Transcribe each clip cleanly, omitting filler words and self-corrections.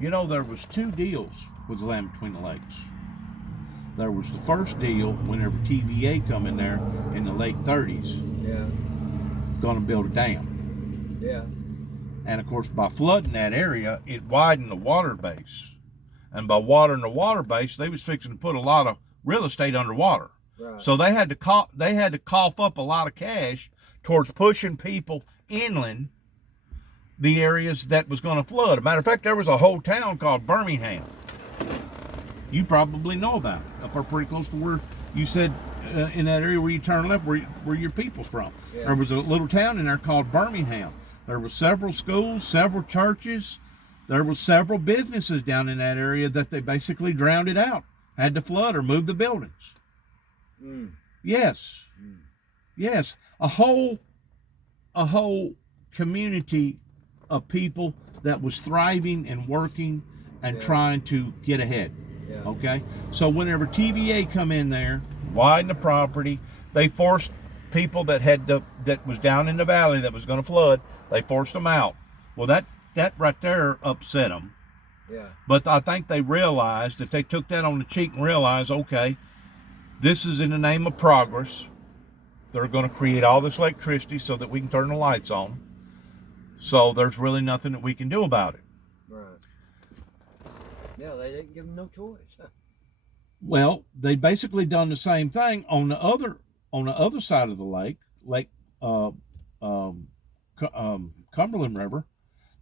You know, there was 2 deals with the land between the lakes. There was the first deal whenever TVA come in there in the late 30s. Yeah. Going to build a dam. Yeah. And of course, by flooding that area, it widened the water base. And by watering the water base, they was fixing to put a lot of real estate underwater. Right. So they had to cough up a lot of cash towards pushing people inland the areas that was going to flood. As a matter of fact, there was a whole town called Birmingham. You probably know about it, up there pretty close to where you said in that area where you turn left, where your people's from. Yeah. There was a little town in there called Birmingham. There were several schools, several churches. There were several businesses down in that area that they basically drowned it out, had to flood or move the buildings. Mm. Yes, yes, a whole community of people that was thriving and working and trying to get ahead. Yeah. Okay, so whenever TVA come in there, widen the property, they forced people that was down in the valley that was going to flood. They forced them out. Well, that right there upset them. Yeah. But I think they realized, if they took that on the cheek and realized, okay, this is in the name of progress. They're going to create all this electricity so that we can turn the lights on. So there's really nothing that we can do about it. Right. Yeah, they didn't give them no choice. Well, they basically done the same thing on the other side of the Lake Cumberland River.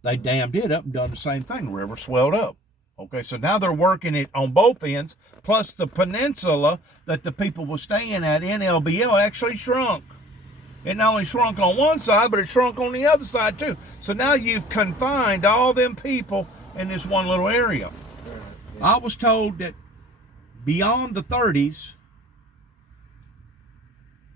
They dammed it up and done the same thing. The river swelled up. Okay, so now they're working it on both ends, plus the peninsula that the people were staying at in LBL actually shrunk. It not only shrunk on one side, but it shrunk on the other side too. So now you've confined all them people in this one little area. Yeah. I was told that beyond the 30s,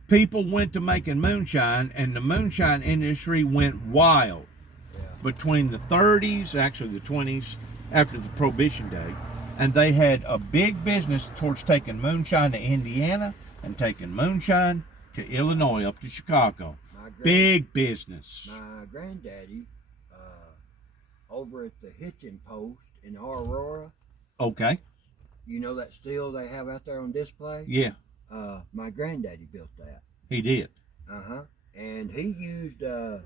people went to making moonshine, and the moonshine industry went wild. Yeah. Between the 30s, actually the 20s, after the Prohibition Day, and they had a big business towards taking moonshine to Indiana and taking moonshine to Illinois up to Chicago. Big business. My granddaddy, over at the hitching post in Aurora. Okay. You know that steel they have out there on display? Yeah. My granddaddy built that. He did. And he used the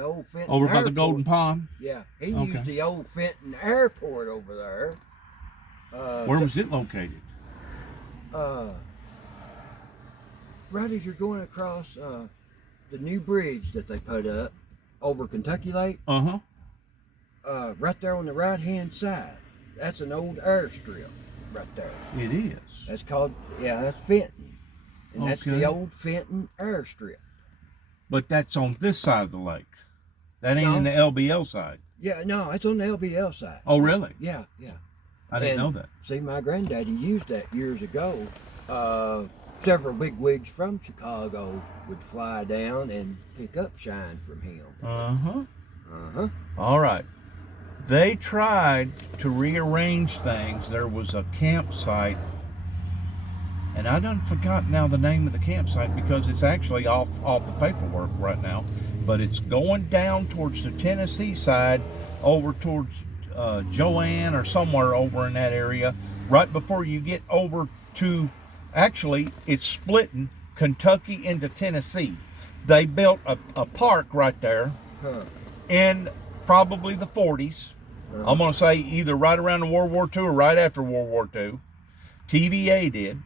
old Fenton Over by Airport. the Golden Pond? Yeah, he used the old Fenton Airport over there. Where was it located? Right as you're going across the new bridge that they put up over Kentucky Lake. Right there on the right-hand side. That's an old airstrip right there. It is. That's called, that's Fenton. And that's the old Fenton Airstrip. But that's on this side of the lake. That ain't in the LBL side. Yeah, no, it's on the LBL side. Oh, really? Yeah. I didn't know that. See, my granddaddy used that years ago. Several big wigs from Chicago would fly down and pick up shine from him. All right. They tried to rearrange things. There was a campsite, and I done forgot now the name of the campsite because it's actually off the paperwork right now. But it's going down towards the Tennessee side, over towards Joanne or somewhere over in that area, right before you get over to, actually, it's splitting Kentucky into Tennessee. They built a park right there in probably the 40s. I'm going to say either right around the World War II or right after World War II. TVA did.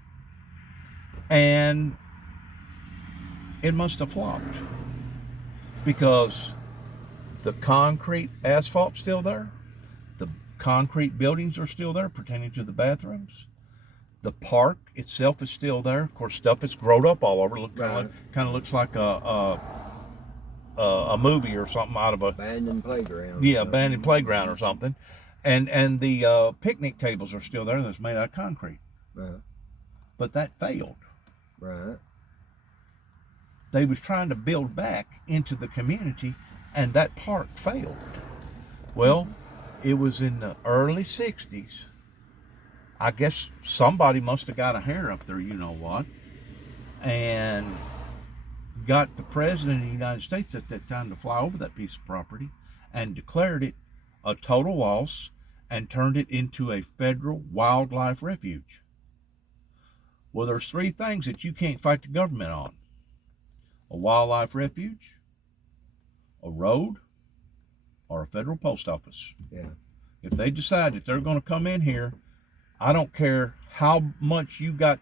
And it must have flopped. Because the concrete asphalt's still there. The concrete buildings are still there pertaining to the bathrooms. The park itself is still there. Of course, stuff that's grown up all over. Kind of looks like a movie or something out of a abandoned playground. Yeah, abandoned playground or something. And the picnic tables are still there. That's made out of concrete. Right. But that failed. Right. They was trying to build back into the community, and that park failed. Well, it was in the early 60s. I guess somebody must have got a hair up there, you know what, and got the President of the United States at that time to fly over that piece of property and declared it a total loss and turned it into a federal wildlife refuge. Well, there's three things that you can't fight the government on: a wildlife refuge, a road, or a federal post office. Yeah. If they decide that they're going to come in here, I don't care how much you got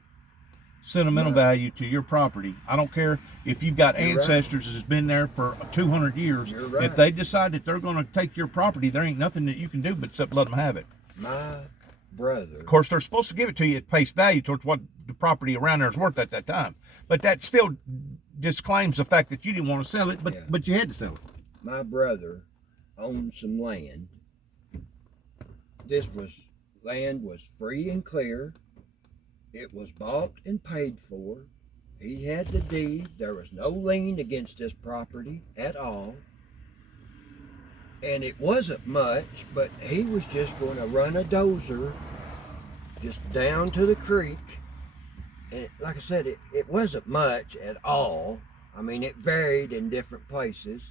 sentimental value to your property. I don't care if you've got ancestors that's been there for 200 years. If they decide that they're going to take your property, there ain't nothing that you can do but except let them have it. My brother. Of course, they're supposed to give it to you at face value towards what the property around there is worth at that time. But that still disclaims the fact that you didn't want to sell it, but you had to sell it. My brother owned some land. Land was free and clear. It was bought and paid for. He had the deed. There was no lien against this property at all. And it wasn't much, but he was just going to run a dozer just down to the creek. And like I said, it wasn't much at all. I mean, it varied in different places.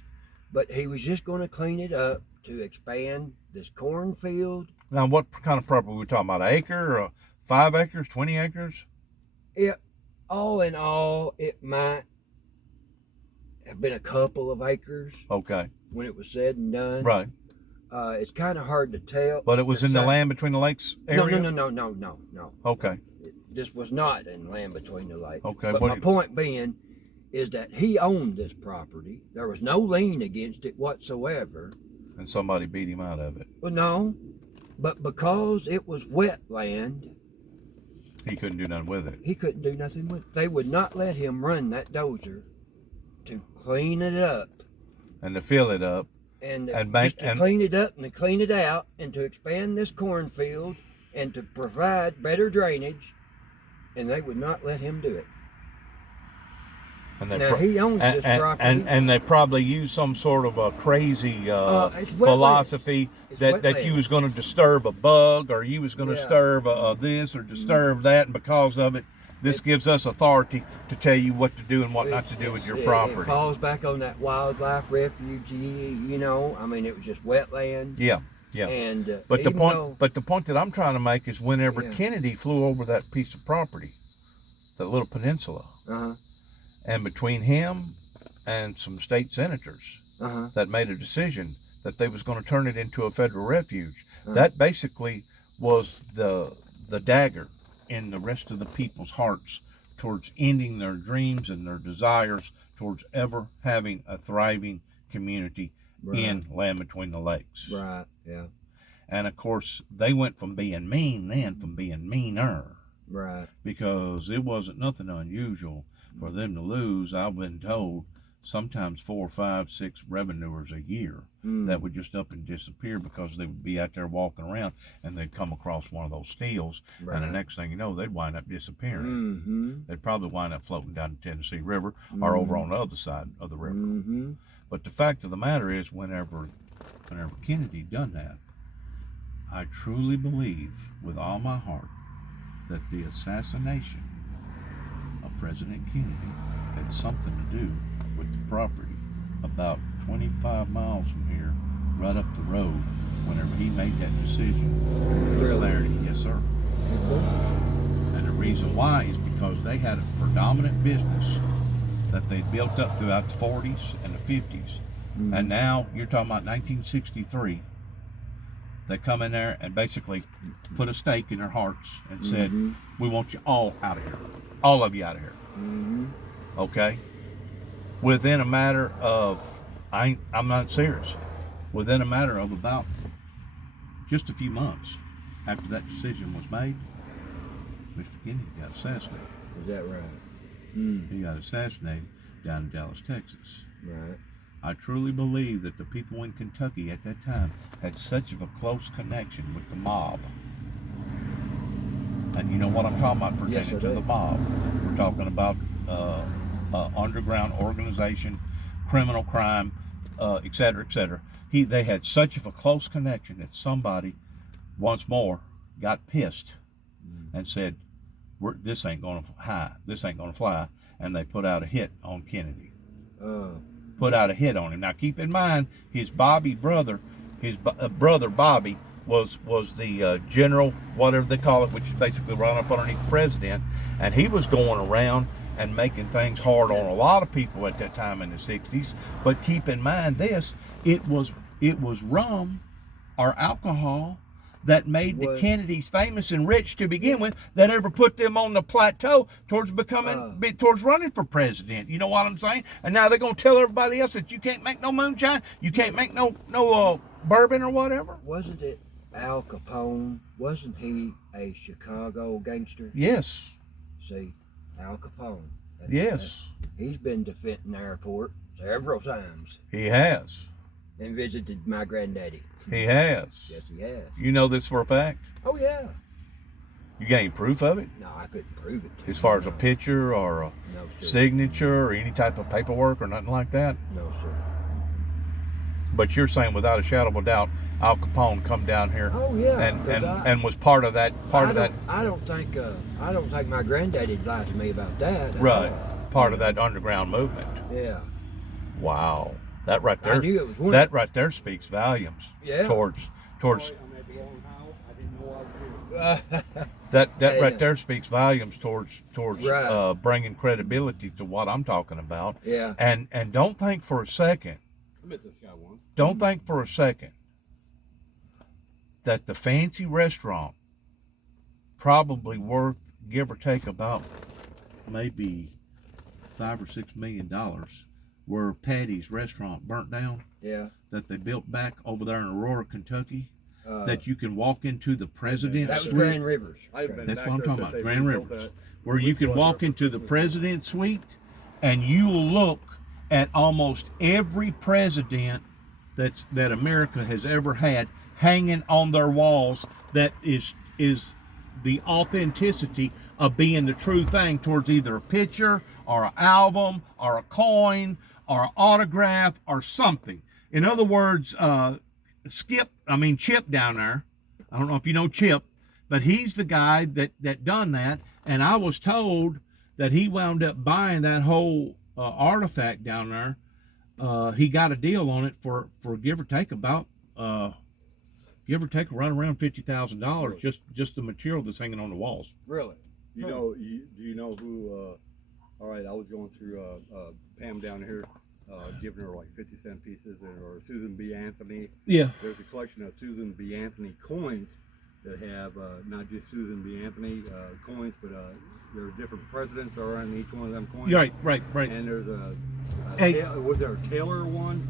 But he was just going to clean it up to expand this cornfield. Now, what kind of property are we talking about? An acre, or 5 acres, 20 acres? All in all, it might have been a couple of acres. Okay. When it was said and done. Right. It's kind of hard to tell. But it was in the land between the lakes area? No. Okay. This was not in land between the lakes. Okay. But my point being is that he owned this property. There was no lien against it whatsoever. And somebody beat him out of it. Well, no. But because it was wet land, he couldn't do nothing with it. He couldn't do nothing with it. They would not let him run that dozer to clean it up. And to fill it up. And to clean it up and to clean it out and to expand this cornfield and to provide better drainage. And they would not let him do it. And now he owns this property, and they probably used some sort of a crazy philosophy that you was going to disturb a bug, or you was going to disturb this or disturb that, and because of it, this gives us authority to tell you what to do and what not to do with your property. It falls back on that wildlife refuge, you know. I mean, it was just wetland. Yeah. And but the point that I'm trying to make is whenever Kennedy flew over that piece of property, that little peninsula. And between him and some state senators that made a decision that they was going to turn it into a federal refuge, that basically was the dagger in the rest of the people's hearts towards ending their dreams and their desires towards ever having a thriving community in land between the lakes. Right, yeah. And of course, they went from being mean then from being meaner. Right. Because it wasn't nothing unusual for them to lose, I've been told, sometimes 4, 5, 6 revenuers a year that would just up and disappear because they would be out there walking around and they'd come across one of those steals, and the next thing you know, they'd wind up disappearing. They'd probably wind up floating down the Tennessee River or over on the other side of the river. But the fact of the matter is, whenever Kennedy done that, I truly believe with all my heart that the assassination of President Kennedy had something to do with the property about 25 miles from here, right up the road, whenever he made that decision to declare it. Yes, sir. And the reason why is because they had a predominant business that they'd built up throughout the 40s and the 50s. And now you're talking about 1963. They come in there and basically put a stake in their hearts and said, we want you all out of here. All of you out of here. Okay? Within a matter of, I'm not serious, within a matter of about just a few months after that decision was made, Mr. Kennedy got assassinated. Is that right? He got assassinated down in Dallas, Texas. Right. I truly believe that the people in Kentucky at that time had such of a close connection with the mob. And you know what I'm talking about pertaining to the mob. We're talking about underground organization, criminal crime, et cetera, et cetera. They had such of a close connection that somebody, once more, got pissed and said, this ain't going to fly, and they put out a hit on Kennedy. Put out a hit on him. Now keep in mind, his brother Bobby, was the general, whatever they call it, which is basically right up underneath the president, and he was going around and making things hard on a lot of people at that time in the 60s. But keep in mind this, it was rum or alcohol that made the Kennedys famous and rich to begin with, that ever put them on the plateau towards towards running for president. You know what I'm saying? And now they're going to tell everybody else that you can't make no moonshine, you can't make no bourbon or whatever. Wasn't it Al Capone? Wasn't he a Chicago gangster? Yes. See, Al Capone. Yes. He's been to Fenton Airport several times. He has. And visited my granddaddy. He has. Yes, he has. You know this for a fact? Oh, yeah. You got any proof of it? No, I couldn't prove it. As far as a picture or a signature or any type of paperwork or nothing like that? No, sir. But you're saying without a shadow of a doubt, Al Capone come down here. Oh, yeah. And was part of that. I don't think my granddaddy lied to me about that. Right. Part of that underground movement. Yeah. Wow. That right there. I knew it was one. That right there speaks volumes. Yeah. Towards. Right. That right there speaks volumes towards bringing credibility to what I'm talking about. Yeah. And don't think for a second. I met this guy once. Don't think for a second that the fancy restaurant, probably worth, give or take, about maybe $5 or $6 million, where Patty's restaurant burnt down. Yeah. That they built back over there in Aurora, Kentucky. That you can walk into the president's That was suite. Grand Rivers. That's what I'm talking about, Grand Rivers. Where you can walk into the president's suite and you will look at almost every president that America has ever had hanging on their walls, that is the authenticity of being the true thing towards either a picture or an album or a coin or an autograph or something. In other words, Chip down there, I don't know if you know Chip, but he's the guy that done that, and I was told that he wound up buying that whole artifact down there. He got a deal on it for give or take around $50,000, just the material that's hanging on the walls. Really? Do you know who? All right, I was going through Pam down here, giving her like 50-cent pieces, or Susan B. Anthony. Yeah. There's a collection of Susan B. Anthony coins that have not just Susan B. Anthony coins, but there are different presidents that are on each one of them coins. Right. And there's was there a Taylor one?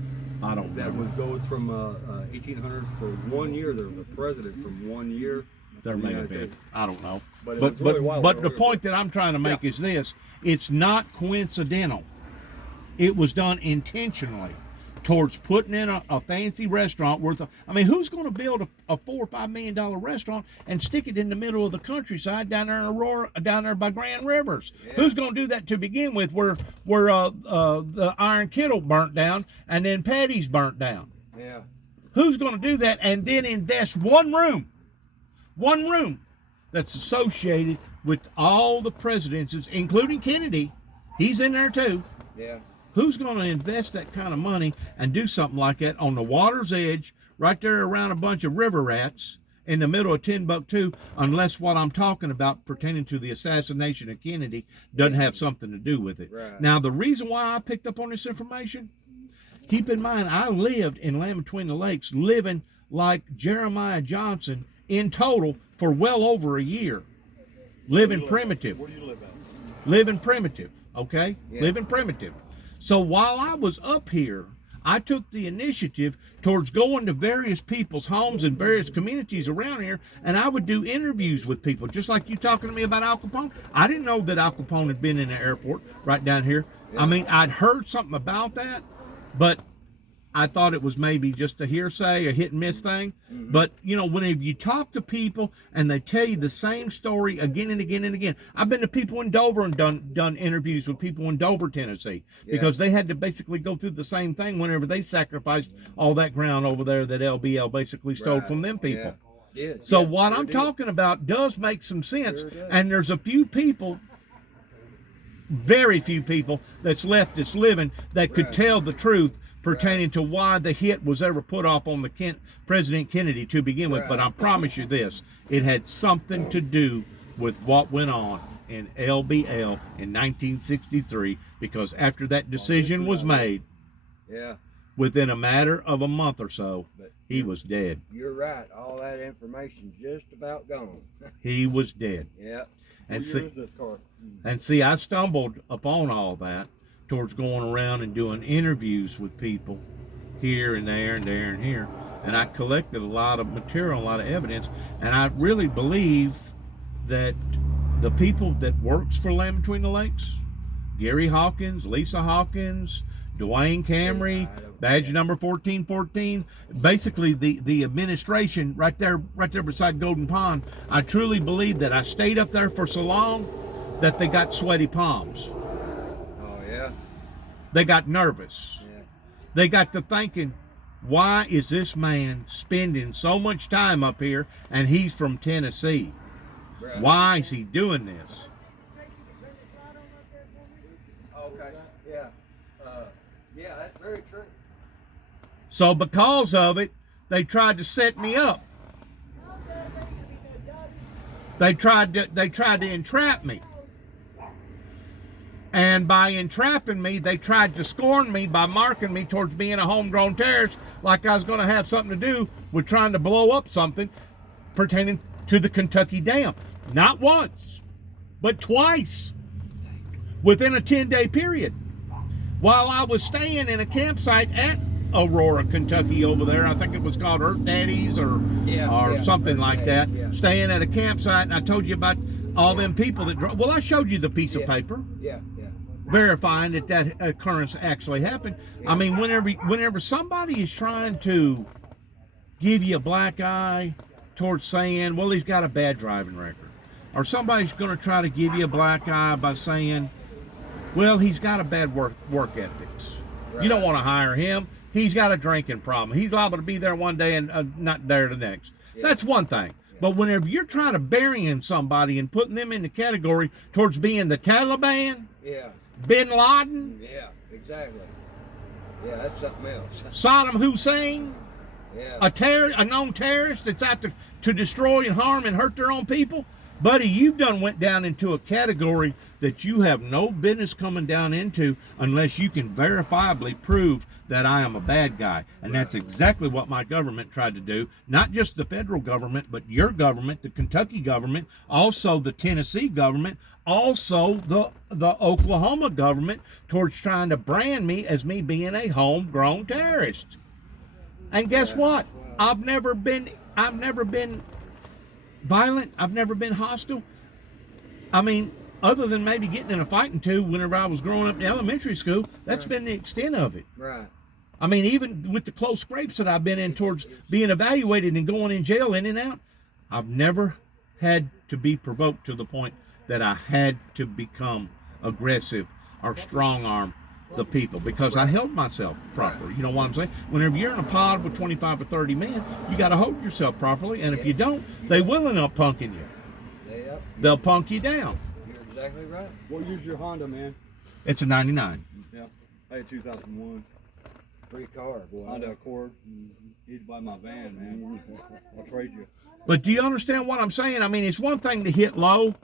I don't know. That goes from 1800s for 1 year. There was a president from 1 year. There may have been. I don't know. But But the point that I'm trying to make is this: it's not coincidental. It was done intentionally towards putting in a fancy restaurant worth of, who's going to build a $4 or $5 million restaurant and stick it in the middle of the countryside down there in Aurora, down there by Grand Rivers? Yeah. Who's going to do that to begin with, where the Iron Kettle burnt down and then Patty's burnt down? Yeah. Who's going to do that and then invest one room that's associated with all the presidents, including Kennedy? He's in there too. Yeah. Who's going to invest that kind of money and do something like that on the water's edge, right there around a bunch of river rats in the middle of Timbuktu, unless what I'm talking about pertaining to the assassination of Kennedy doesn't have something to do with it. Right. Now, the reason why I picked up on this information, keep in mind, I lived in Land Between the Lakes, living like Jeremiah Johnson in total for well over a year. Living primitive. Where do you live at? Living primitive, okay? Yeah. Living primitive. So while I was up here, I took the initiative towards going to various people's homes and various communities around here, and I would do interviews with people, just like you talking to me about Al Capone. I didn't know that Al Capone had been in the airport right down here. Yeah. I'd heard something about that, but I thought it was maybe just a hearsay, a hit and miss thing. Mm-hmm. But, whenever you talk to people and they tell you the same story again and again and again. I've been to people in Dover and done interviews with people in Dover, Tennessee, because they had to basically go through the same thing whenever they sacrificed all that ground over there that LBL basically stole from them people. Yeah. So what I'm talking about does make some sense. Sure, and there's a few people, very few people that's living that could tell the truth pertaining to why the hit was ever put off on the President Kennedy to begin with. But I promise you this, it had something to do with what went on in LBL in 1963, because after that decision was made, within a matter of a month or so, he was dead. You're right. All that information's just about gone. He was dead. Yeah. And What year is this car? And see, I stumbled upon all that towards going around and doing interviews with people here and there and there and here. And I collected a lot of material, a lot of evidence. And I really believe that the people that works for Land Between the Lakes, Gary Hawkins, Lisa Hawkins, Dwayne Camry, badge number 1414, basically the administration right there beside Golden Pond, I truly believe that I stayed up there for so long that they got sweaty palms. Oh, yeah? They got nervous. Yeah. They got to thinking, why is this man spending so much time up here and he's from Tennessee? Right. Why is he doing this? Okay. Yeah. Yeah, that's very true. So because of it, they tried to set me up. They tried to entrap me. And by entrapping me, they tried to scorn me by marking me towards being a homegrown terrorist, like I was going to have something to do with trying to blow up something pertaining to the Kentucky Dam. Not once, but twice within a 10-day period. While I was staying in a campsite at Aurora, Kentucky over there, I think it was called Earth Daddies or something like that, staying at a campsite, and I told you about all them people that drove. Well, I showed you the piece of paper. Verifying that occurrence actually happened. I mean, whenever somebody is trying to give you a black eye towards saying, well, he's got a bad driving record, or somebody's going to try to give you a black eye by saying, well, he's got a bad work ethics. Right. You don't want to hire him. He's got a drinking problem. He's liable to be there one day and not there the next. That's one thing. But whenever you're trying to bury in somebody and putting them in the category towards being the Taliban, Bin Laden, exactly. Yeah, that's something else. Saddam Hussein, a known terrorist that's out to destroy and harm and hurt their own people, buddy, you've went down into a category that you have no business coming down into unless you can verifiably prove that I am a bad guy. And that's exactly what my government tried to do. Not just the federal government, but your government, the Kentucky government, also the Tennessee government, also the Oklahoma government, towards trying to brand me as me being a homegrown terrorist. And guess what? I've never been violent. I've never been hostile. I mean, other than maybe getting in a fighting two whenever I was growing up in elementary school, that's been the extent of it. Right. I mean, even with the close scrapes that I've been in towards being evaluated and going in jail in and out, I've never had to be provoked to the point that I had to become aggressive or strong arm the people, because I held myself proper. You know what I'm saying? Whenever you're in a pod with 25 or 30 men, you got to hold yourself properly, and if you don't, they will end up punking you. They'll punk you down. You're exactly right. What year's your Honda, man? It's a 99. Yeah, I had 2001. Free car, boy. Honda Accord. He'd buy my van, man. I'll trade you. But do you understand what I'm saying? I mean, it's one thing to hit low,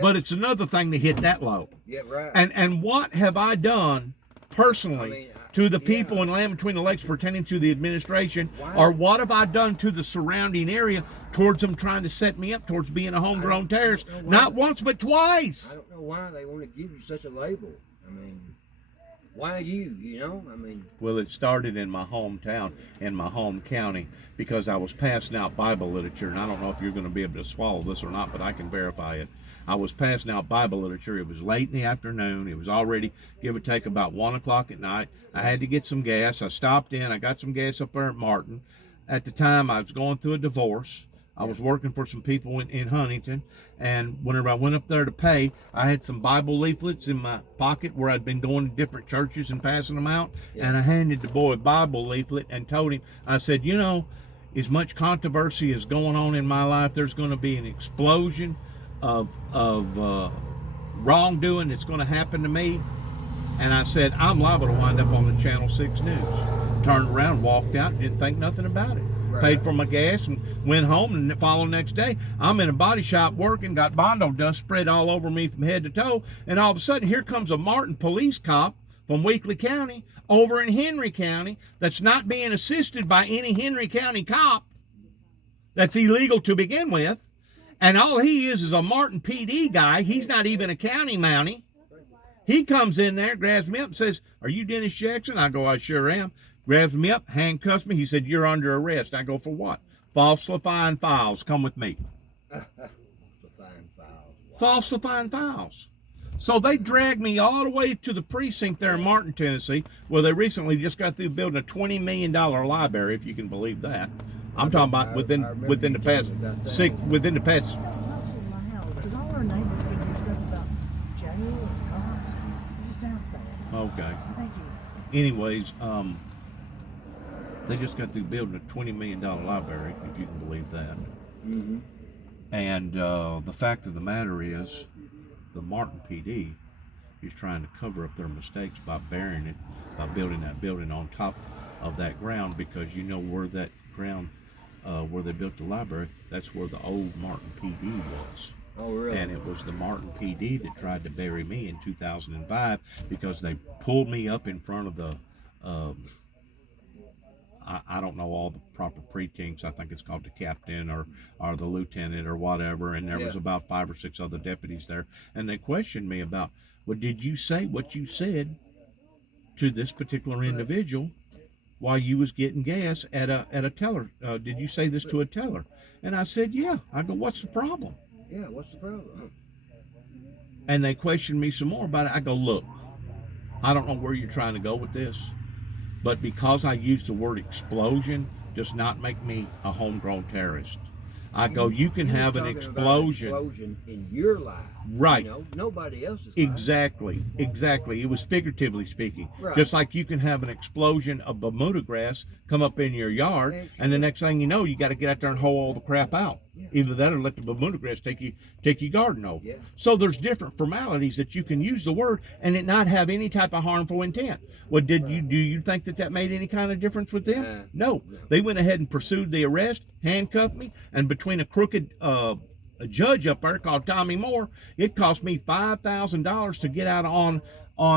but it's another thing to hit that low. Yeah, right. And what have I done personally to the people in Land Between the Lakes pertaining to the administration, or what have I done to the surrounding area towards them trying to set me up towards being a homegrown terrorist? Not once, but twice. I don't know why they want to give you such a label. I mean, why you know? I mean. Well, it started in my hometown, in my home county, because I was passing out Bible literature, and I don't know if you're going to be able to swallow this or not, but I can verify it. I was passing out Bible literature. It was late in the afternoon. It was already, give or take, about 1 o'clock at night. I had to get some gas. I stopped in. I got some gas up there at Martin. At the time, I was going through a divorce. I was working for some people in Huntington, and whenever I went up there to pay, I had some Bible leaflets in my pocket where I'd been going to different churches and passing them out, and I handed the boy a Bible leaflet and told him, I said, you know, as much controversy is going on in my life, there's going to be an explosion of wrongdoing that's going to happen to me. And I said, I'm liable to wind up on the Channel 6 News. Turned around, walked out, didn't think nothing about it. Right. Paid for my gas and went home, and the following next day, I'm in a body shop working, got Bondo dust spread all over me from head to toe, and all of a sudden, here comes a Martin police cop from Weakley County over in Henry County that's not being assisted by any Henry County cop. That's illegal to begin with. And all he is a Martin PD guy. He's not even a county mountie. He comes in there, grabs me up and says, "Are you Dennis Jackson?" I go, "I sure am." Grabs me up, handcuffs me. He said, "You're under arrest." I go, "For what?" "Falsifying files. Come with me." Falsifying files. Wow. Falsifying files. So they dragged me all the way to the precinct there in Martin, Tennessee, where they recently just got through building a $20 million library, if you can believe that. I'm talking about within the past within the past. Because all our neighbors get their stuff about jail and cops. It just sounds bad. Okay. Thank you. Anyways, they just got through building a $20 million library, if you can believe that. Mm-hmm. And the fact of the matter is, the Martin PD is trying to cover up their mistakes by burying it, by building that building on top of that ground, because you know where that ground, where they built the library, that's where the old Martin PD was. Oh, really? And it was the Martin PD that tried to bury me in 2005 because they pulled me up in front of the, I don't know all the proper precincts. I think it's called the captain or the lieutenant or whatever. And there was about 5 or 6 other deputies there. And they questioned me about, well, did you say what you said to this particular individual while you was getting gas at a teller? Did you say this to a teller? And I said, yeah. I go, what's the problem? Yeah, what's the problem? And they questioned me some more about it. I go, look, I don't know where you're trying to go with this, but because I used the word explosion does not make me a homegrown terrorist. I go, you can have an explosion in your life. Right. You know, nobody else's life. Exactly. It was figuratively speaking. Right. Just like you can have an explosion of Bermuda grass come up in your yard, and the next thing you know, you got to get out there and hoe all the crap out. Yeah. Either that or let the Bermuda grass take your garden over. Yeah. So there's different formalities that you can use the word and it not have any type of harmful intent. Well, do you think that made any kind of difference with them? No. They went ahead and pursued the arrest, handcuffed me, and between a crooked a judge up there called Tommy Moore, it cost me $5,000 to get out on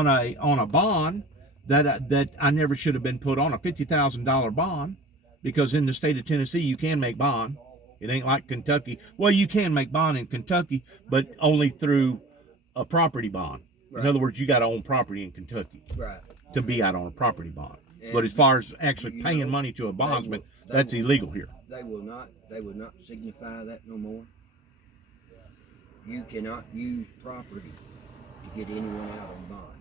a bond that I never should have been put on, a $50,000 bond, because in the state of Tennessee you can make bond. It ain't like Kentucky. Well, you can make bond in Kentucky, but only through a property bond. Right. In other words, you got to own property in Kentucky to be out on a property bond. And but as far as actually paying money to a bondsman, that's illegal here. They will not signify that no more. You cannot use property to get anyone out on bond.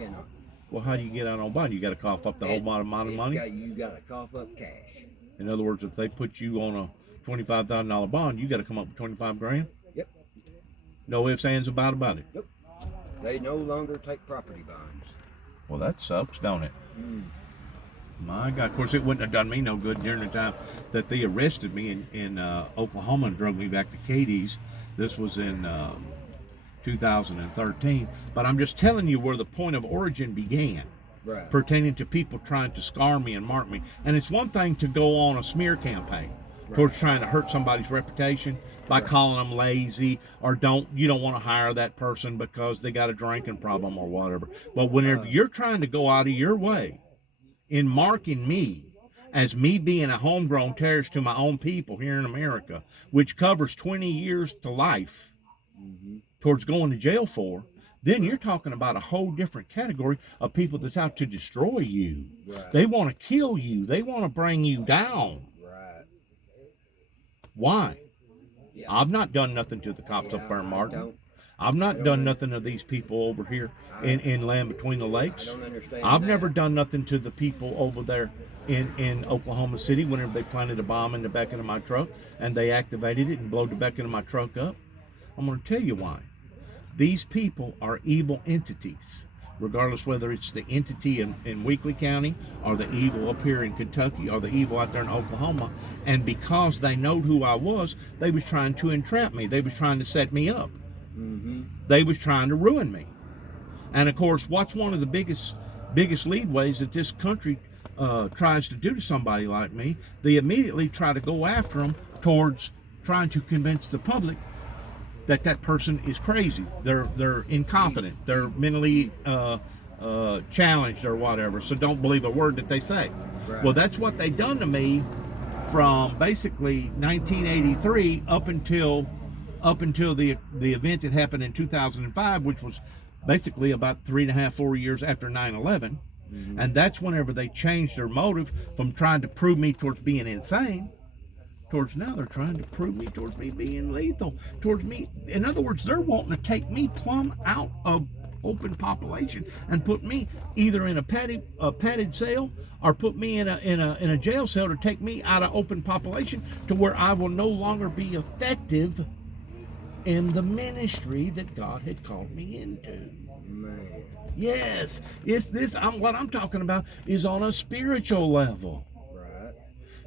You cannot. Well, how do you get out on bond? You got to cough up the whole amount of money? You got to cough up cash. In other words, if they put you on a $25,000 bond, you got to come up with 25 grand? Yep. No ifs, ands, about it? Yep. They no longer take property bonds. Well, that sucks, don't it? Mm. My God. Of course, it wouldn't have done me no good during the time that they arrested me in Oklahoma and drug me back to Katie's. This was in 2013. But I'm just telling you where the point of origin began. Right. Pertaining to people trying to scar me and mark me. And it's one thing to go on a smear campaign towards trying to hurt somebody's reputation by calling them lazy or you don't want to hire that person because they got a drinking problem or whatever. But whenever you're trying to go out of your way in marking me as me being a homegrown terrorist to my own people here in America, which covers 20 years to life towards going to jail for, then you're talking about a whole different category of people that's out to destroy you. Right. They want to kill you. They want to bring you down. Right. Why? Yeah. I've not done nothing to the cops up there in Martin. I've not done nothing to these people over here in land between the lakes. I don't understand I've never done nothing to the people over there in Oklahoma City whenever they planted a bomb in the back of my truck and they activated it and blowed the back of my truck up. I'm going to tell you why. These people are evil entities, regardless whether it's the entity in Weakley County or the evil up here in Kentucky or the evil out there in Oklahoma. And because they knowed who I was, they was trying to entrap me. They was trying to set me up. Mm-hmm. They was trying to ruin me. And of course, what's one of the biggest leadways that this country tries to do to somebody like me? They immediately try to go after them towards trying to convince the public that that person is crazy. They're incompetent. They're mentally challenged or whatever. So don't believe a word that they say. Right. Well, that's what they done to me from basically 1983 up until the event that happened in 2005, which was basically about 3.5, 4 years after 9/11. Mm-hmm. And that's whenever they changed their motive from trying to prove me towards being insane towards now they're trying to prove me towards me being lethal, towards me. In other words, they're wanting to take me plumb out of open population and put me either in a padded cell or put me in a jail cell to take me out of open population to where I will no longer be effective in the ministry that God had called me into. Man. Yes, it's this. What I'm talking about is on a spiritual level. Right.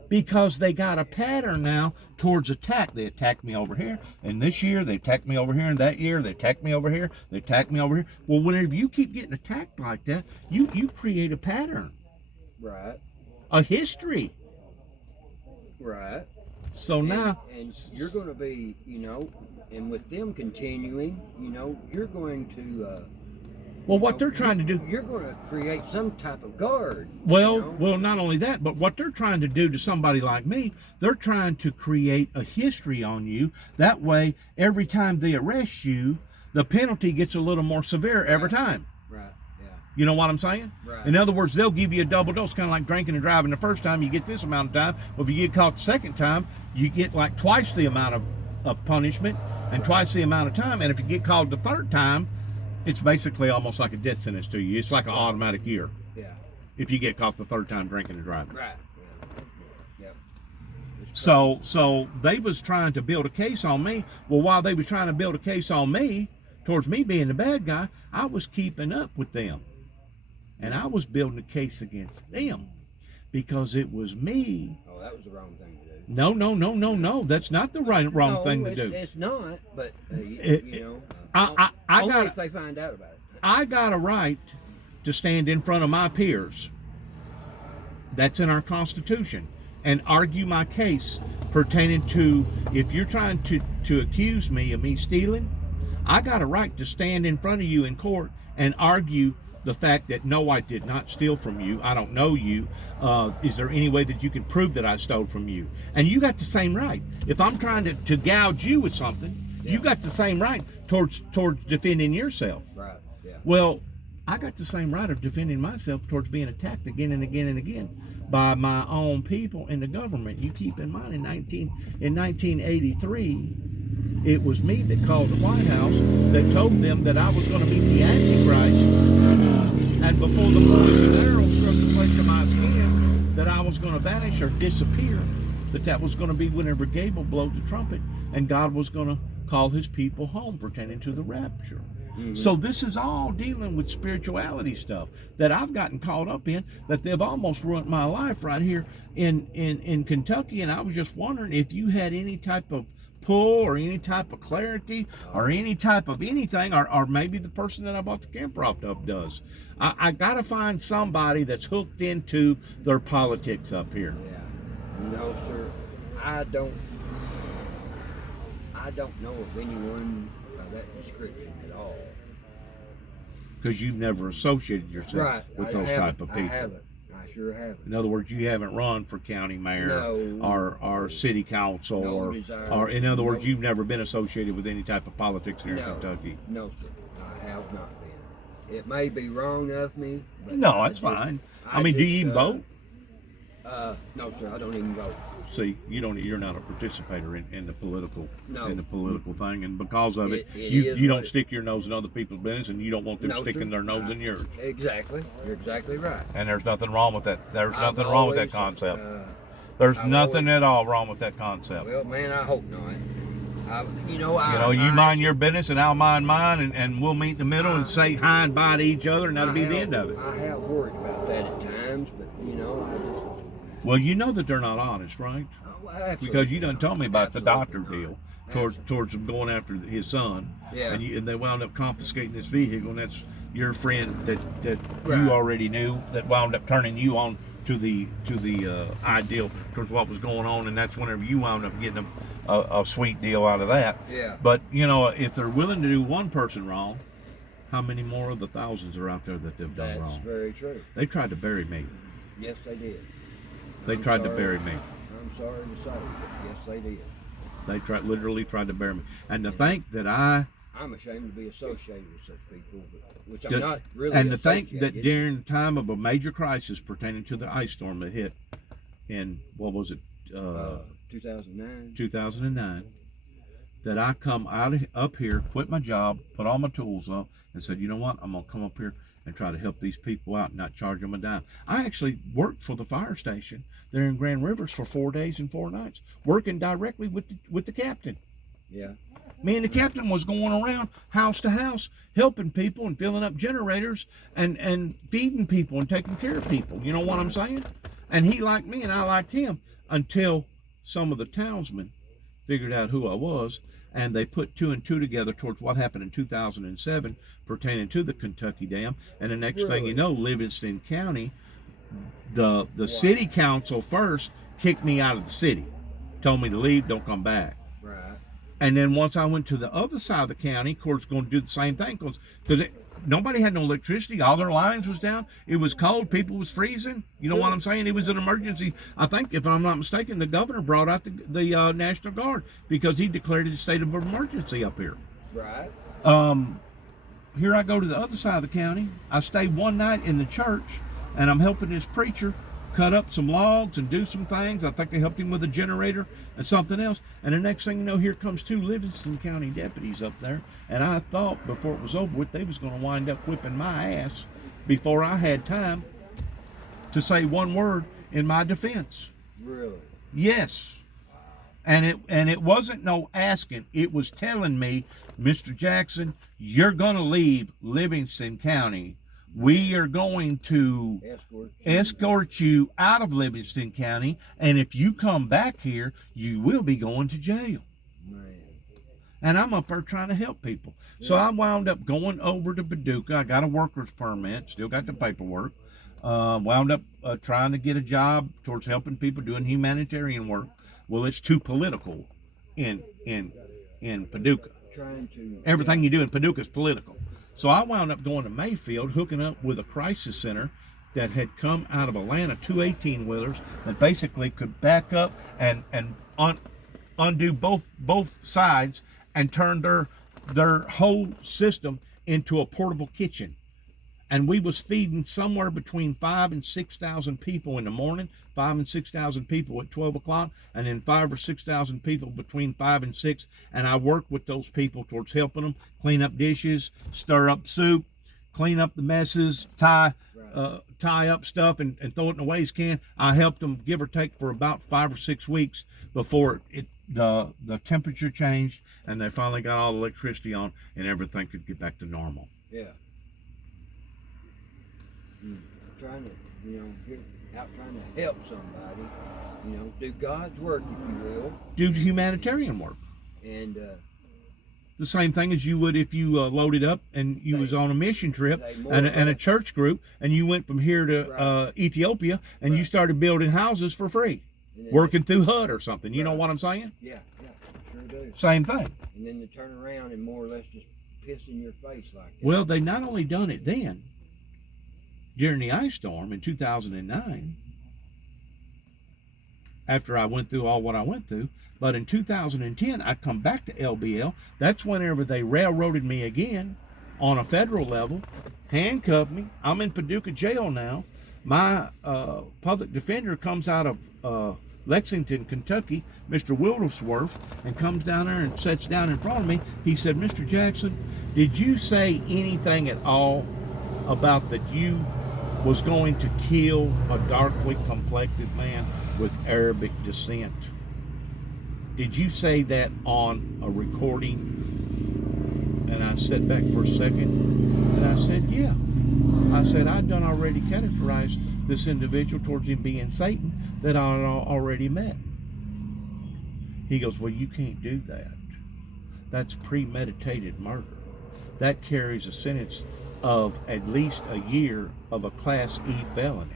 Because they got a pattern now towards attack. They attacked me over here, and this year they attacked me over here, and that year they attacked me over here, they attacked me over here. Well, whenever you keep getting attacked like that, you create a pattern, Right. a history. Right. So now, and you're going to be, and with them continuing, you're going to. well, what they're trying to do. You're going to create some type of guard. Well, not only that, but what they're trying to do to somebody like me, they're trying to create a history on you. That way, every time they arrest you, the penalty gets a little more severe every time. Right. Yeah. You know what I'm saying? Right. In other words, they'll give you a double dose, kind of like drinking and driving. The first time you get this amount of time. Well, if you get caught the second time, you get like twice the amount of punishment and twice the amount of time. And if you get caught the third time, it's basically almost like a death sentence to you. It's like an automatic year. Yeah. If you get caught the third time drinking and driving. Right. Yeah. Yep. So they was trying to build a case on me. Well, while they was trying to build a case on me, towards me being the bad guy, I was keeping up with them. And I was building a case against them because it was me. Oh, that was the wrong thing to do. No. That's not the wrong thing to do. It's not, but I only got if they find out about it. I got a right to stand in front of my peers. That's in our Constitution, and argue my case pertaining to, if you're trying to accuse me of me stealing, I got a right to stand in front of you in court and argue the fact that no, I did not steal from you. I don't know you. Is there any way that you can prove that I stole from you? And you got the same right. If I'm trying to gouge you with something, you got the same right towards defending yourself. Right. Yeah. Well, I got the same right of defending myself towards being attacked again and again and again by my own people and the government. You keep in mind, in 1983, it was me that called the White House that told them that I was going to be the Antichrist, and before the poison arrow struck the place of my skin, that I was going to vanish or disappear. That was going to be whenever Gabriel blowed the trumpet, and God was going to call his people home pertaining to the rapture. Mm-hmm. So this is all dealing with spirituality stuff that I've gotten caught up in, that they've almost ruined my life right here in Kentucky. And I was just wondering if you had any type of pull or any type of clarity or any type of anything, or maybe the person that I bought the camper off of does. I got to find somebody that's hooked into their politics up here. Yeah. No, sir. I don't know of anyone of that description at all. Because you've never associated yourself with those type of people. I haven't. I sure haven't. In other words, you haven't run for county mayor or city council, or in other words, you've never been associated with any type of politics here in Kentucky. No, sir. I have not been. It may be wrong of me. But no, that's fine. I mean, do you even vote? No, sir. I don't even vote. See, you're not a participator in the political thing, and because of it, it you don't stick your nose in other people's business, and you don't want them sticking their nose in yours. Exactly. You're exactly right. And there's nothing wrong with that. There's nothing wrong with that concept. There's nothing at all wrong with that concept. Well, man, I hope not. You mind your business and I'll mind mine, and we'll meet in the middle and say hi and bye to each other, and that'll be the end of it. I have worried about that at times, but I just. Well, you know that they're not honest, right? Oh, because you done told me about the doctor deal towards them going after his son. Yeah. And they wound up confiscating this vehicle, and your friend that Right. you already knew that wound up turning you on to the ideal towards what was going on, and that's whenever you wound up getting a sweet deal out of that. Yeah. But you know, if they're willing to do one person wrong, how many more of the thousands are out there that they've done That's wrong? very true. They tried to bury me. Yes, they did. They I'm tried to sorry. bury me. I'm sorry to say, but yes, they did. They literally tried to bury me. And to think that I, I'm ashamed to be associated with such people, which Did- I'm not really. and to think that associated. during the time of a major crisis pertaining to the ice storm that hit in, what was it, 2009. 2009, that I come up here, quit my job, put all my tools up, and said, you know what, I'm going to come up here and try to help these people out and not charge them a dime. I actually worked for the fire station there in Grand Rivers for 4 days and 4 nights, working directly with the captain. Yeah. Me and the captain was going around house to house, helping people and filling up generators and feeding people and taking care of people. You know what I'm saying? And he liked me and I liked him until some of the townsmen figured out who I was, and they put 2 and 2 together towards what happened in 2007 pertaining to the Kentucky Dam. And the next thing you know, Livingston County, the city council first kicked me out of the city, told me to leave, don't come back. Right. And then once I went to the other side of the county, of course, going to do the same thing because nobody had no electricity. All their lines was down. It was cold. People was freezing. You know what I'm saying? It was an emergency. I think, if I'm not mistaken, the governor brought out the National Guard because he declared it a state of emergency up here. Right. Here I go to the other side of the county. I stay one night in the church, and I'm helping this preacher cut up some logs and do some things. I think I helped him with a generator and something else. And the next thing you know, here comes 2 Livingston County deputies up there. And I thought before it was over with, they was going to wind up whipping my ass before I had time to say one word in my defense. Really. Yes. And it wasn't no asking. It was telling me, Mr. Jackson, you're going to leave Livingston County. We are going to escort you out of Livingston County, and if you come back here, you will be going to jail. Man. And I'm up there trying to help people. So I wound up going over to Paducah. I got a worker's permit, still got the paperwork. Wound up trying to get a job towards helping people doing humanitarian work. Well, it's too political in Paducah. Everything you do in Paducah is political. So I wound up going to Mayfield, hooking up with a crisis center that had come out of Atlanta, 2 18-wheelers that basically could back up and undo both sides and turn their whole system into a portable kitchen. And we was feeding somewhere between 5,000 and 6,000 people in the morning, 5,000 and 6,000 people at 12 o'clock, and then 5,000 or 6,000 people between 5 and 6. And I worked with those people towards helping them clean up dishes, stir up soup, clean up the messes, tie up stuff and throw it in the waste can. I helped them give or take for about 5 or 6 weeks before the temperature changed and they finally got all the electricity on and everything could get back to normal. Yeah. Trying to, get out trying to help somebody, do God's work, if you will. Do humanitarian work. And the same thing as you would if you loaded up and you was on a mission trip and a church group and you went from here to Ethiopia and you started building houses for free, working through HUD or something. You know what I'm saying? Yeah, sure do. Same thing. And then to turn around and more or less just piss in your face like that. Well, they not only done it then, during the ice storm in 2009, after I went through all what I went through, but in 2010, I come back to LBL. That's whenever they railroaded me again on a federal level, handcuffed me. I'm in Paducah jail now. My public defender comes out of Lexington, Kentucky, Mr. Wildesworth, and comes down there and sits down in front of me. He said, Mr. Jackson, did you say anything at all about that you was going to kill a darkly complected man with Arabic descent? Did you say that on a recording? And I sat back for a second and I said, yeah. I said, I done already categorized this individual towards him being Satan that I already met. He goes, well, you can't do that. That's premeditated murder. That carries a sentence of at least a year of a Class E felony.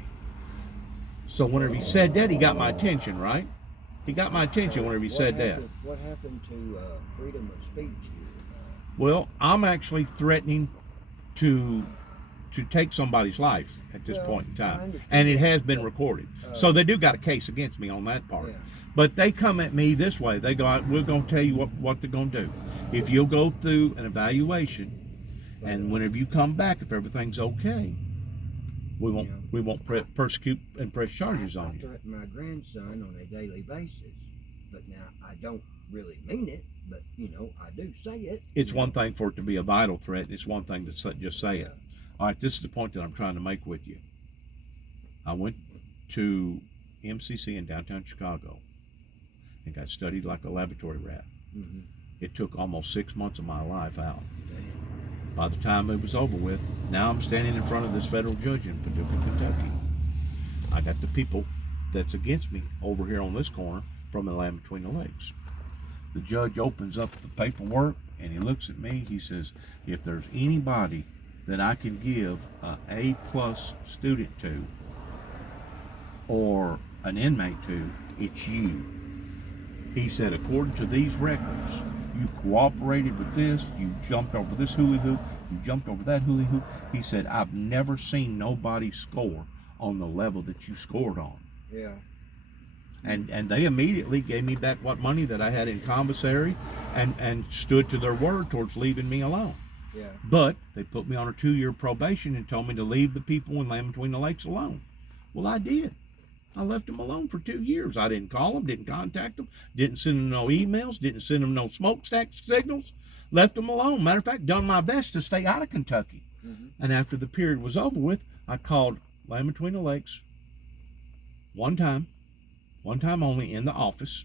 So whenever he said that, he got my attention, right? He got my attention whenever he said that. What happened to freedom of speech here? Well, I'm actually threatening to take somebody's life at this point in time, and it has been recorded. So they do got a case against me on that part. Yeah. But they come at me this way. They go, we're going to tell you what they're going to do. If you'll go through an evaluation, and whenever you come back, if everything's okay, we won't persecute and press charges on I you. threaten my grandson on a daily basis, but now I don't really mean it, but I do say it. It's one thing for it to be a vital threat. It's one thing to just say it. All right, this is the point that I'm trying to make with you. I went to MCC in downtown Chicago and got studied like a laboratory rat. Mm-hmm. It took almost 6 months of my life out. By the time it was over with, now I'm standing in front of this federal judge in Paducah, Kentucky. I got the people that's against me over here on this corner from the land between the lakes. The judge opens up the paperwork and he looks at me. He says, if there's anybody that I can give an A+ student to or an inmate to, it's you. He said, according to these records, you cooperated with this, you jumped over this hula hoop, you jumped over that hula hoop. He said, I've never seen nobody score on the level that you scored on. Yeah. And they immediately gave me back what money that I had in commissary and stood to their word towards leaving me alone. Yeah. But they put me on a 2-year probation and told me to leave the people in Land Between the Lakes alone. Well, I did. I left them alone for 2 years. I didn't call them, didn't contact them, didn't send them no emails, didn't send them no smokestack signals. Left them alone. Matter of fact, done my best to stay out of Kentucky. Mm-hmm. And after the period was over with, I called Land Between the Lakes one time only in the office,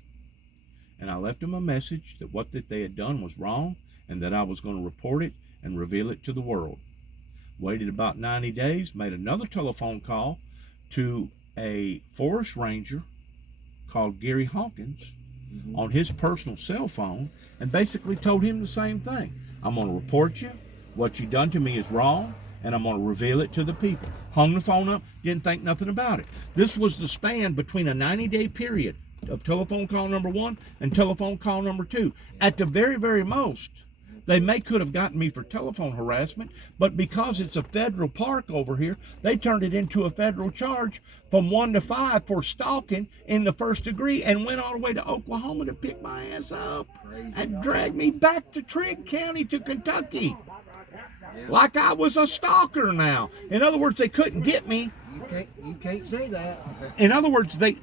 and I left them a message that what that they had done was wrong and that I was going to report it and reveal it to the world. Waited about 90 days, made another telephone call to a forest ranger called Gary Hawkins on his personal cell phone and basically told him the same thing. I'm going to report you. What you done to me is wrong, and I'm going to reveal it to the people. Hung the phone up, didn't think nothing about it. This was the span between a 90-day period of telephone call number 1 and telephone call number 2. At the very, very most, they could have gotten me for telephone harassment, but because it's a federal park over here, they turned it into a federal charge from 1 to 5 for stalking in the 1st degree and went all the way to Oklahoma to pick my ass up and drag me back to Trigg County to Kentucky. Like I was a stalker now. In other words, they couldn't get me. You can't say that. In other words, they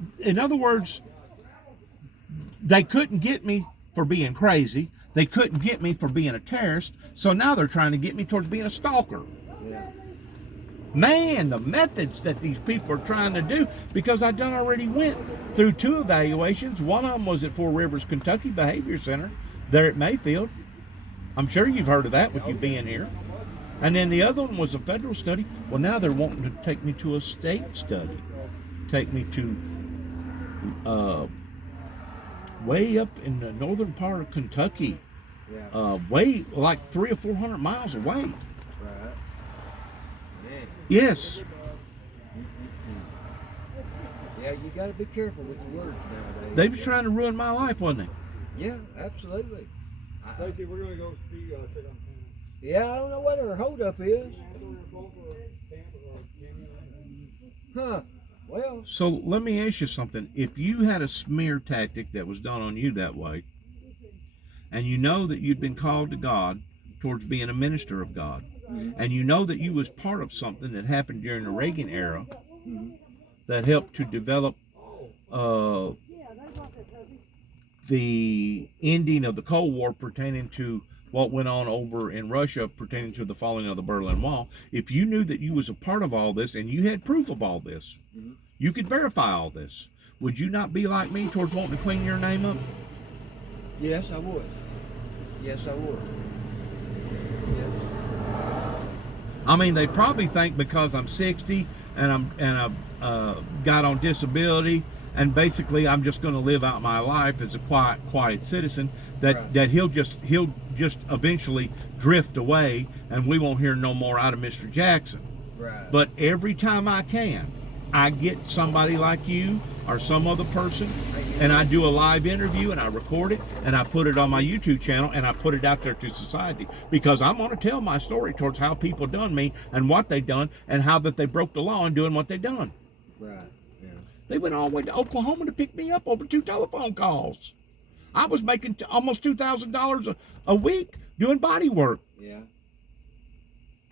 couldn't get me for being crazy. They couldn't get me for being a terrorist. So now they're trying to get me towards being a stalker. Yeah. Man, the methods that these people are trying to do, because I done already went through 2 evaluations. One of them was at Four Rivers, Kentucky Behavior Center there at Mayfield. I'm sure you've heard of that with you being here. And then the other one was a federal study. Well, now they're wanting to take me to a state study. Take me to way up in the northern part of Kentucky. Yeah. Way like 300 or 400 miles away. Right. Man. Yes. Yeah, you got to be careful with your words nowadays. They was trying to ruin my life, wasn't they? Yeah, absolutely. Stacey, we're going to go see Yeah, I don't know what her holdup is. Huh. Well. So let me ask you something. If you had a smear tactic that was done on you that way, and you know that you'd been called to God towards being a minister of God, and you know that you was part of something that happened during the Reagan era that helped to develop the ending of the Cold War pertaining to what went on over in Russia pertaining to the falling of the Berlin Wall, if you knew that you was a part of all this and you had proof of all this, you could verify all this, would you not be like me towards wanting to clean your name up? Yes, I would. Yes, I would. Yes. I mean, they probably think because I'm 60 and I've got on disability and basically I'm just going to live out my life as a quiet citizen. Right. That he'll just eventually drift away, and we won't hear no more out of Mr. Jackson. Right. But every time I can, I get somebody like you or some other person, and I do a live interview, and I record it, and I put it on my YouTube channel, and I put it out there to society, because I'm going to tell my story towards how people done me and what they done, and how that they broke the law in doing what they done. Right. Yeah. They went all the way to Oklahoma to pick me up over 2 telephone calls. I was making almost $2,000 a week doing body work. Yeah.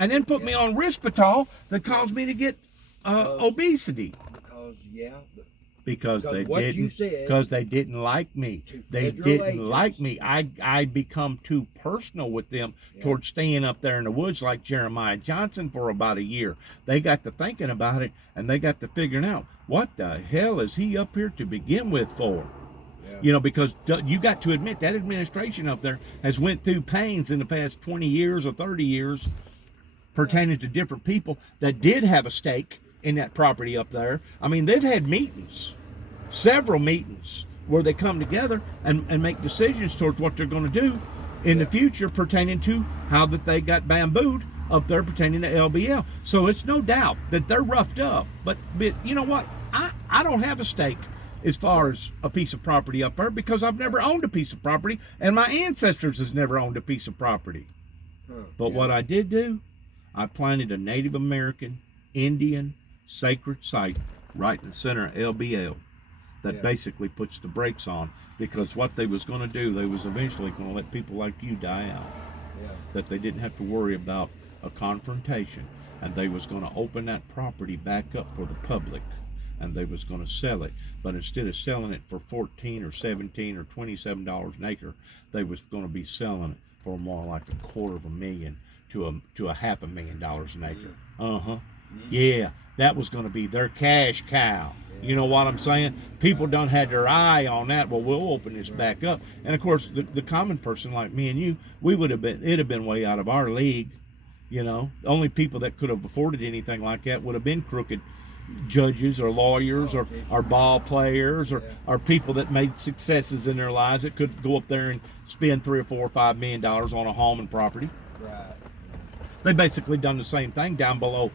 And then put me on Risperdal that caused me to get obesity. Because they didn't like me. They didn't like me. I become too personal with them towards staying up there in the woods like Jeremiah Johnson for about a year. They got to thinking about it, and they got to figuring out, what the hell is he up here to begin with for? You know, because you got to admit that administration up there has went through pains in the past 20 years or 30 years pertaining to different people that did have a stake in that property up there. I mean, they've had meetings, several meetings, where they come together and make decisions towards what they're going to do in the future pertaining to how that they got bambooed up there pertaining to LBL. So it's no doubt that they're roughed up. But you know what? I don't have a stake as far as a piece of property up there, because I've never owned a piece of property, and my ancestors has never owned a piece of property. But what I did do, I planted a Native American Indian sacred site right in the center of LBL that basically puts the brakes on, because what they was going to do, they was eventually going to let people like you die out. That they didn't have to worry about a confrontation, and they was going to open that property back up for the public, and they was going to sell it. But instead of selling it for $14 or $17 or $27 an acre, they was going to be selling it for more like $250,000 to a $500,000 an acre. Yeah, that was going to be their cash cow. You know what I'm saying? People done had their eye on that. Well, we'll open this back up. And of course, the common person like me and you, it'd have been way out of our league. You know, the only people that could have afforded anything like that would have been crooked judges or lawyers or ball players or people that made successes in their lives that could go up there and spend $3 or $4 or $5 million on a home and property. They basically done the same thing down below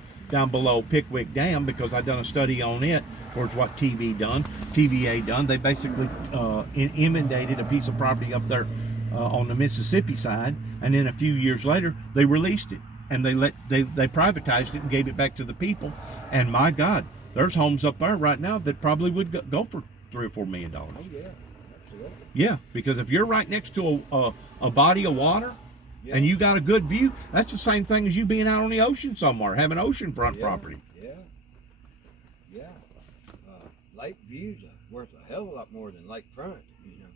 Pickwick Dam, because I done a study on it towards what TVA done. They basically inundated a piece of property up there on the Mississippi side, and then a few years later they released it, and they privatized it and gave it back to the people. And my God, there's homes up there right now that probably would go for $3 or $4 million. Oh yeah, absolutely. Yeah, because if you're right next to a body of water, and you got a good view, that's the same thing as you being out on the ocean somewhere, having oceanfront property. Yeah. Lake views are worth a hell of a lot more than lakefront, you know.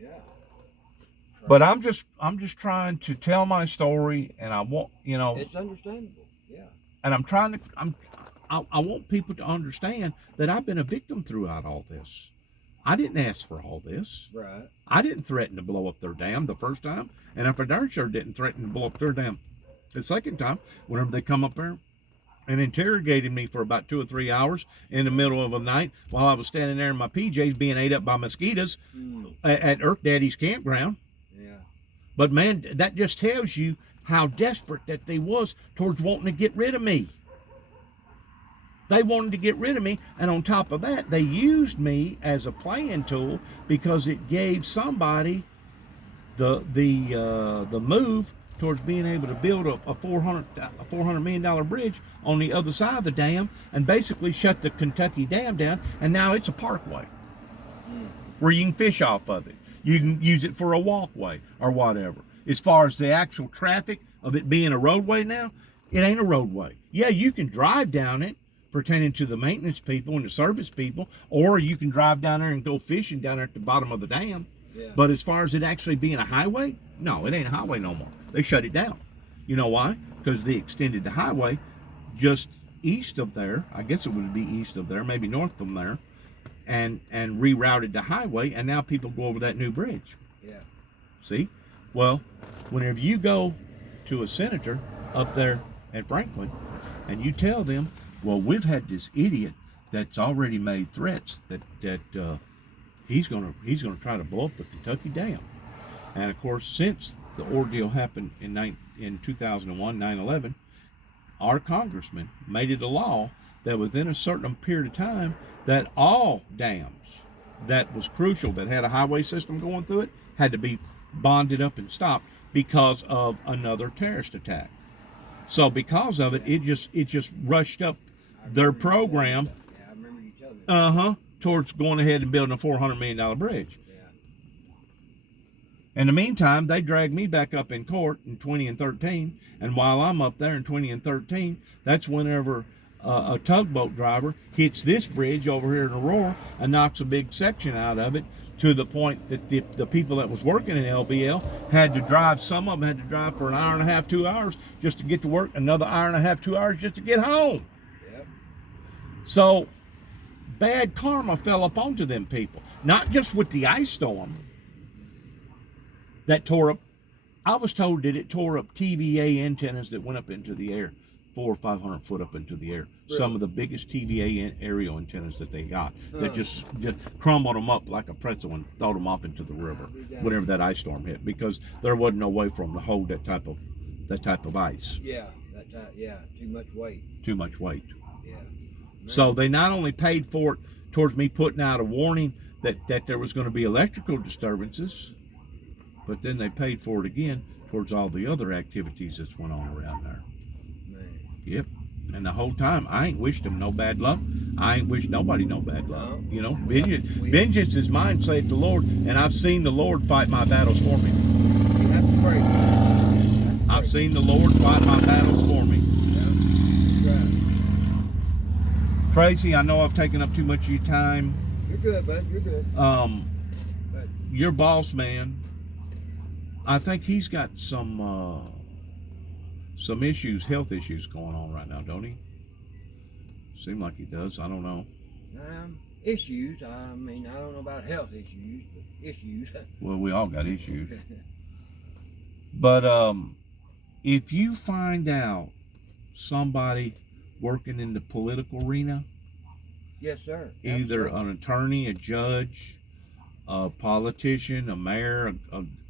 Yeah. But I'm just trying to tell my story, and I want, you know, it's understandable. Yeah. And I want people to understand that I've been a victim throughout all this. I didn't ask for all this. Right. I didn't threaten to blow up their dam the first time, and I for darn sure didn't threaten to blow up their dam the second time, whenever they come up there and interrogated me for about 2 or 3 hours in the middle of the night while I was standing there in my PJs being ate up by mosquitoes at Earth Daddy's campground. Yeah. But man, that just tells you how desperate that they was towards wanting to get rid of me. They wanted to get rid of me, and on top of that, they used me as a playing tool, because it gave somebody the move towards being able to build a $400 million bridge on the other side of the dam, and basically shut the Kentucky Dam down, and now it's a parkway where you can fish off of it. You can use it for a walkway or whatever. As far as the actual traffic of it being a roadway now, it ain't a roadway. Yeah, you can drive down it pertaining to the maintenance people and the service people, or you can drive down there and go fishing down there at the bottom of the dam. Yeah. But as far as it actually being a highway, no, it ain't a highway no more. They shut it down. You know why? Because they extended the highway just east of there. I guess it would be east of there, maybe north from there, and rerouted the highway, and now people go over that new bridge. Yeah. See? Well, whenever you go to a senator up there at Franklin and you tell them, well, we've had this idiot that's already made threats that he's gonna try to blow up the Kentucky Dam. And of course, since the ordeal happened in 2001, 9/11, our congressman made it a law that within a certain period of time, that all dams that was crucial, that had a highway system going through it, had to be bonded up and stopped because of another terrorist attack. So because of it, it just rushed up their program. Yeah, I remember you telling me. Towards going ahead and building a $400 million bridge. Yeah. In the meantime, they dragged me back up in court in 2013, and while I'm up there in 2013, that's whenever a tugboat driver hits this bridge over here in Aurora and knocks a big section out of it, to the point that the people that was working in LBL had to drive, some of them had to drive for an hour and a half, 2 hours just to get to work, another hour and a half, 2 hours just to get home. Yep. So bad karma fell up onto them people, not just with the ice storm that tore up. I was told that it tore up TVA antennas that went up into the air, 400 or 500 foot up into the air. Really? Some of the biggest TVA aerial antennas that they got, that just crumbled them up like a pretzel and throw them off into the river whenever that ice storm hit, because there wasn't no way for them to hold that type of ice. Yeah, too much weight. Too much weight. Yeah. So they not only paid for it towards me putting out a warning that there was going to be electrical disturbances, but then they paid for it again towards all the other activities that's went on around there. Man. Yep. And the whole time, I ain't wished them no bad luck. I ain't wished nobody no bad luck. No. You know, vengeance is mine, saith the Lord, and I've seen the Lord fight my battles for me. You have to pray. I've seen the Lord fight my battles for me. Yeah. Right. Tracy, I know I've taken up too much of your time. You're good, bud. You're good. But Your boss man, I think he's got some issues, health issues going on right now, don't he? Seem like he does. I don't know. issues. I mean, I don't know about health issues, but issues. Well, we all got issues. But if you find out somebody working in the political arena, Yes, sir. either Absolutely. an attorney, a judge, a politician, a mayor,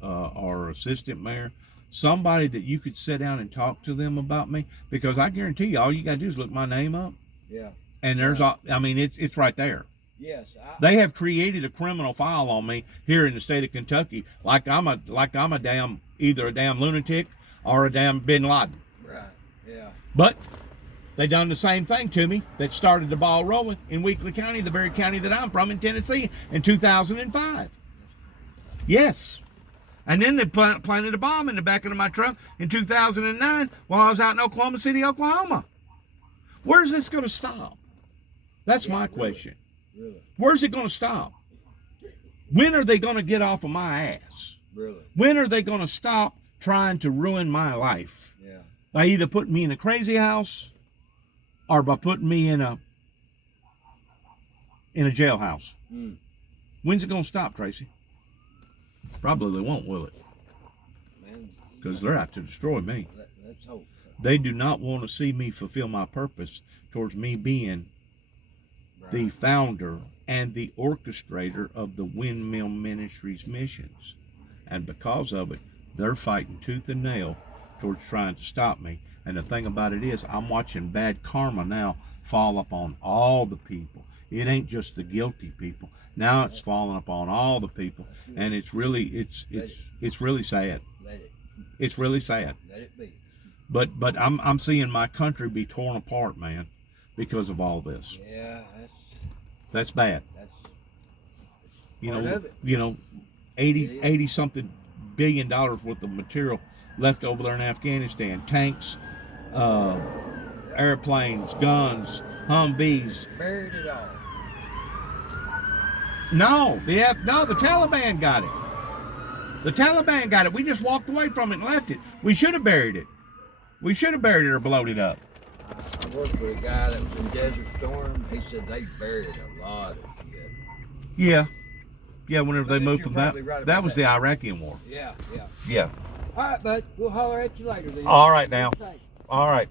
or assistant mayor, somebody that you could sit down and talk to them about me, because I guarantee you, all you got to do is look my name up, Yeah. and there's, I mean, it's right there. Yes. They have created a criminal file on me here in the state of Kentucky, like I'm a damn, either a damn lunatic or a damn Bin Laden. Right. Yeah. But they done the same thing to me that started the ball rolling in Weakley County, the very county that I'm from in Tennessee, in 2005. Yes. And then they planted a bomb in the back of my truck in 2009 while I was out in Oklahoma City, Oklahoma. Where's this going to stop? That's my question. Really. Where's it going to stop? When are they going to get off of my ass? Really. When are they going to stop trying to ruin my life? Yeah. By either putting me in a crazy house or by putting me in a jailhouse. Mm. When's it going to stop, Tracy? Probably they won't, will it? Man. Because they're out to destroy me. Let's hope. They do not want to see me fulfill my purpose towards me being the founder and the orchestrator of the Windmill Ministries missions. And because of it, they're fighting tooth and nail towards trying to stop me. And the thing about it is, I'm watching bad karma now fall upon all the people. It ain't just the guilty people. Now it's falling upon all the people, and it's really really sad. Let it. It's really sad. Let it be. But I'm seeing my country be torn apart, man, because of all this. Yeah. That's bad. That's You part of it. know, 80 something billion dollars worth of material left over there in Afghanistan. Tanks, airplanes, guns, Humvees. Buried it all. No, the Taliban got it. The Taliban got it. We just walked away from it and left it. We should have buried it. We should have buried it or blowed it up. I worked with a guy that was in Desert Storm. He said they buried a lot of shit. Yeah. Yeah, whenever they But moved you're from that. probably right That about was that. the Iraqi war. Yeah. Yeah. All right, bud. We'll holler at you later then. All right now. Thanks. All right.